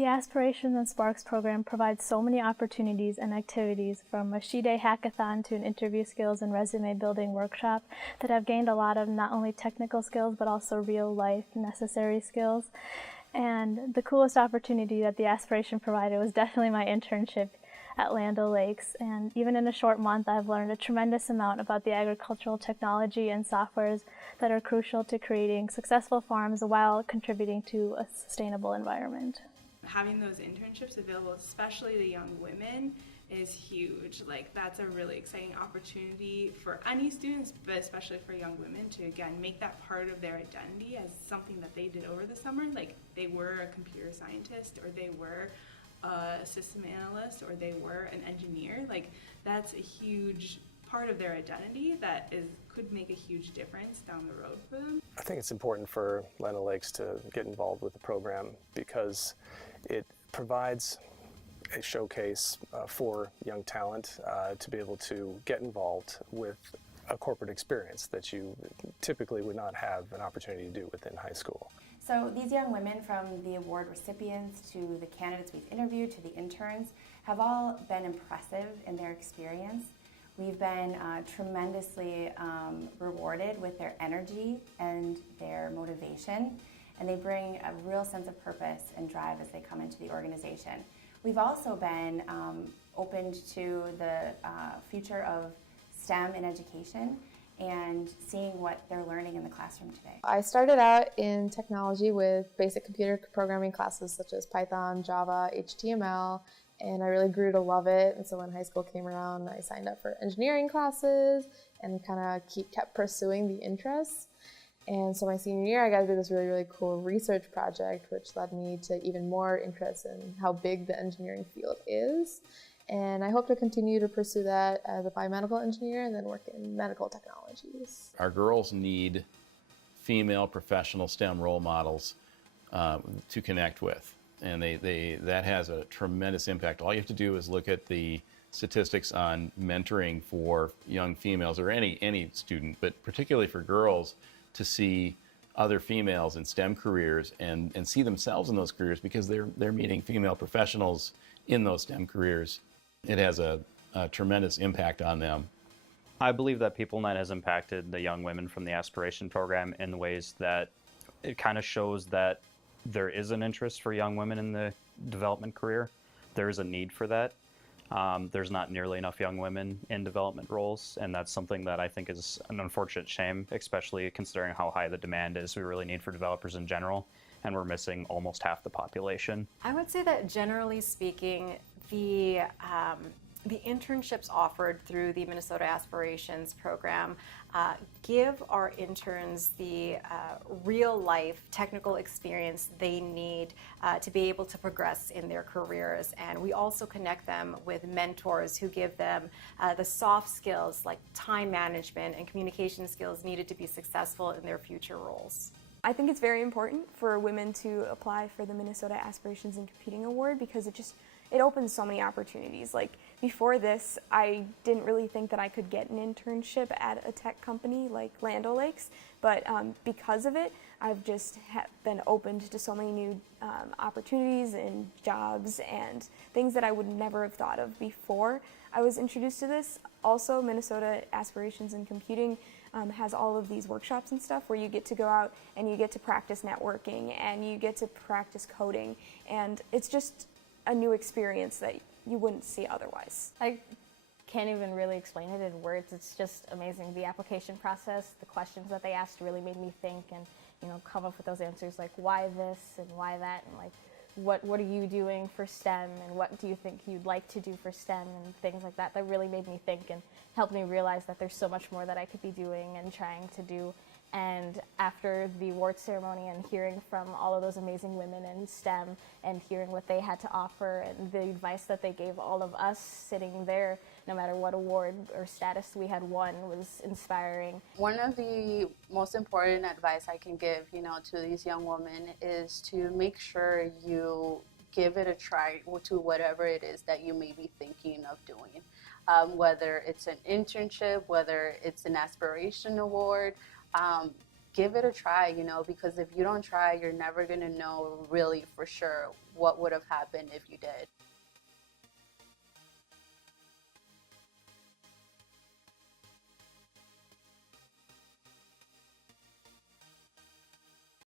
The Aspirations and Sparks program provides so many opportunities and activities, from a She Day hackathon to an interview skills and resume building workshop, that I've gained a lot of not only technical skills but also real life necessary skills. And the coolest opportunity that the Aspiration provided was definitely my internship at Land O'Lakes. And even in a short month, I've learned a tremendous amount about the agricultural technology and softwares that are crucial to creating successful farms while contributing to a sustainable environment. Having those internships available, especially to young women, is huge. Like, that's a really exciting opportunity for any students, but especially for young women, to again make that part of their identity as something that they did over the summer. Like, they were a computer scientist, or they were a system analyst, or they were an engineer. Like, that's a huge part of their identity that could make a huge difference down the road for them. I think it's important for Land O'Lakes to get involved with the program because it provides a showcase for young talent to be able to get involved with a corporate experience that you typically would not have an opportunity to do within high school. So these young women, from the award recipients to the candidates we've interviewed to the interns, have all been impressive in their experience. We've been tremendously rewarded with their energy and their motivation, and they bring a real sense of purpose and drive as they come into the organization. We've also been opened to the future of STEM in education and seeing what they're learning in the classroom today. I started out in technology with basic computer programming classes such as Python, Java, HTML, and I really grew to love it. And so when high school came around, I signed up for engineering classes and kind of kept pursuing the interests. And so my senior year, I got to do this really, really cool research project, which led me to even more interest in how big the engineering field is. And I hope to continue to pursue that as a biomedical engineer and then work in medical technologies. Our girls need female professional STEM role models to connect with. And that has a tremendous impact. All you have to do is look at the statistics on mentoring for young females, or any student, but particularly for girls, to see other females in STEM careers and see themselves in those careers because they're meeting female professionals in those STEM careers. It has a tremendous impact on them. I believe that People Night has impacted the young women from the Aspiration program in ways that it kind of shows that there is an interest for young women in the development career. There is a need for that. There's not nearly enough young women in development roles, and that's something that I think is an unfortunate shame, especially considering how high the demand is we really need for developers in general, and we're missing almost half the population. I would say that generally speaking, the internships offered through the Minnesota Aspirations program give our interns the real-life technical experience they need to be able to progress in their careers. And we also connect them with mentors who give them the soft skills like time management and communication skills needed to be successful in their future roles. I think it's very important for women to apply for the Minnesota Aspirations in Computing Award because it opens so many opportunities. Like, before this, I didn't really think that I could get an internship at a tech company like Land O'Lakes, but because of it, I've just been opened to so many new opportunities and jobs and things that I would never have thought of before I was introduced to this. Also, Minnesota Aspirations in Computing has all of these workshops and stuff where you get to go out and you get to practice networking and you get to practice coding, and it's just a new experience that you wouldn't see otherwise. I can't even really explain it in words. It's just amazing. The application process, the questions that they asked really made me think and, come up with those answers like why this and why that, and like what are you doing for STEM and what do you think you'd like to do for STEM and things like that. That really made me think and helped me realize that there's so much more that I could be doing and trying to do. And after the award ceremony and hearing from all of those amazing women in STEM and hearing what they had to offer and the advice that they gave all of us sitting there, no matter what award or status we had won, was inspiring. One of the most important advice I can give, to these young women is to make sure you give it a try to whatever it is that you may be thinking of doing. Whether it's an internship, whether it's an aspiration award, give it a try, you know, because if you don't try, you're never going to know really for sure what would have happened if you did.